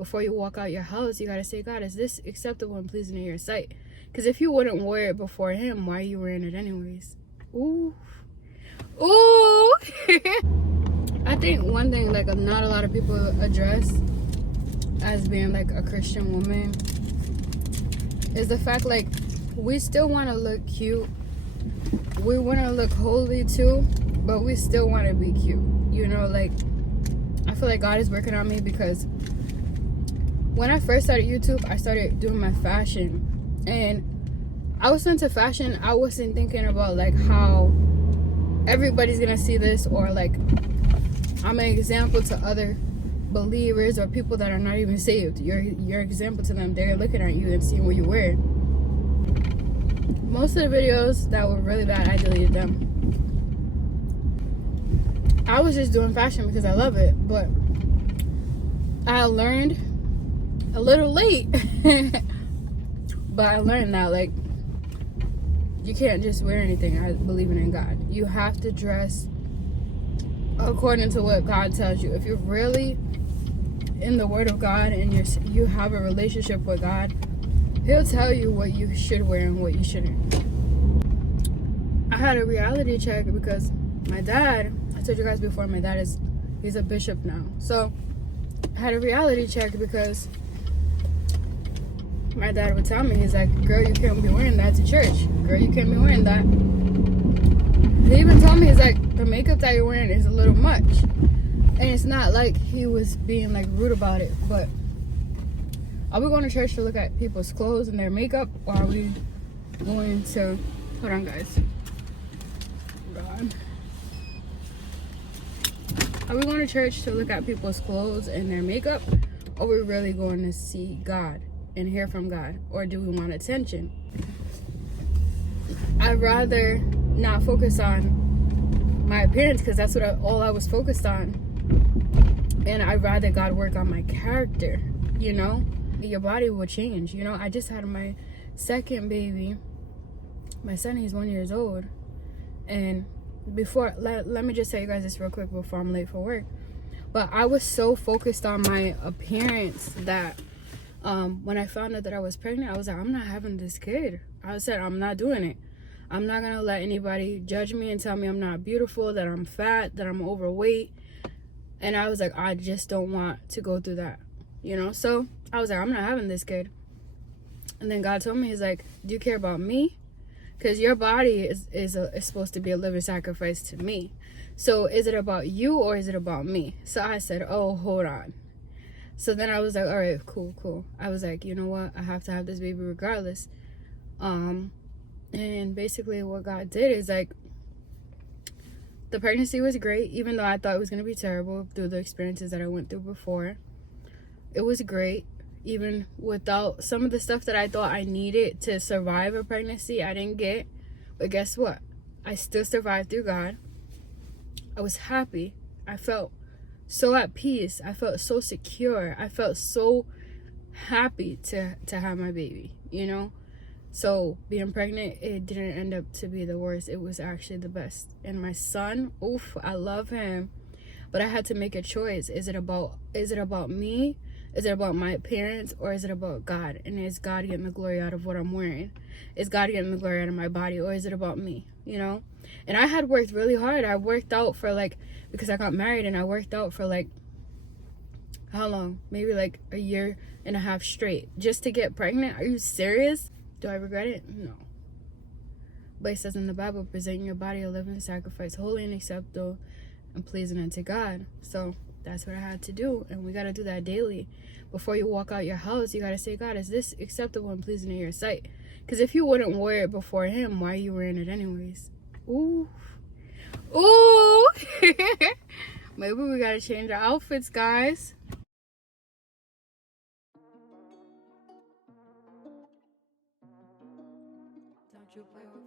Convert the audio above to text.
before you walk out your house, you gotta say, God, is this acceptable and pleasing in your sight? Because if you wouldn't wear it before him, why are you wearing it anyways? Ooh. Ooh. I think one thing like not a lot of people address as being like a Christian woman is the fact like we still want to look cute. We want to look holy too, but we still want to be cute. You know, like I feel like God is working on me because when I first started YouTube, I started doing my fashion, and I was into fashion. I wasn't thinking about like how everybody's gonna see this, or like I'm an example to other believers or people that are not even saved. You're example to them. They're looking at you and seeing what you wear. Most of the videos that were really bad, I deleted them. I was just doing fashion because I love it, but I learned a little late but I learned that like you can't just wear anything. I believe in God. You have to dress according to what God tells you. If you're really in the Word of God and you have a relationship with God, He'll tell you what you should wear and what you shouldn't. I had a reality check because my dad, I told you guys before, my dad he's a bishop now. So I had a reality check because my dad would tell me, he's like, girl, you can't be wearing that to church. Girl, you can't be wearing that. He even told me, he's like, the makeup that you're wearing is a little much. And it's not like he was being like rude about it, but are we going to church to look at people's clothes and their makeup, or are we going to, hold on guys, God. Are we going to church to look at people's clothes and their makeup, or are we really going to see God and hear from God, or do we want attention? I'd rather not focus on my appearance because that's what all I was focused on, and I'd rather God work on my character. You know, your body will change. You know, I just had my second baby. My son, he's 1 year old, and before let me just tell you guys this real quick before I'm late for work. But I was so focused on my appearance that when I found out that I was pregnant, I was like, I'm not having this kid. I said, I'm not doing it. I'm not gonna let anybody judge me and tell me I'm not beautiful, that I'm fat, that I'm overweight. And I was like, I just don't want to go through that, you know? So I was like, I'm not having this kid. And then God told me, he's like, do you care about me? Because your body is supposed to be a living sacrifice to me. So is it about you or is it about me? So I said, oh, hold on. So then I was like, all right, cool. I was like, you know what? I have to have this baby regardless. And basically what God did is like, the pregnancy was great, even though I thought it was going to be terrible through the experiences that I went through before. It was great. Even without some of the stuff that I thought I needed to survive a pregnancy, I didn't get. But guess what? I still survived through God. I was happy. I felt so at peace. I felt so secure. I felt so happy to have my baby, you know? So being pregnant, it didn't end up to be the worst. It was actually the best. And my son, oof, I love him. But I had to make a choice. Is it about me? Is it about my parents, or is it about God? And is God getting the glory out of what I'm wearing? Is God getting the glory out of my body, or is it about me? You know? And I had worked really hard. I worked out for like, because I got married, and I worked out for like, how long? Maybe like a year and a half straight just to get pregnant. Are you serious? Do I regret it? No. But it says in the Bible, present your body a living sacrifice, holy and acceptable and pleasing unto God. So that's what I had to do, and we got to do that daily. Before you walk out your house, you got to say, God, is this acceptable and pleasing in your sight? Because if you wouldn't wear it before him, why are you wearing it anyways? Ooh. Maybe we got to change our outfits, guys. Don't you play with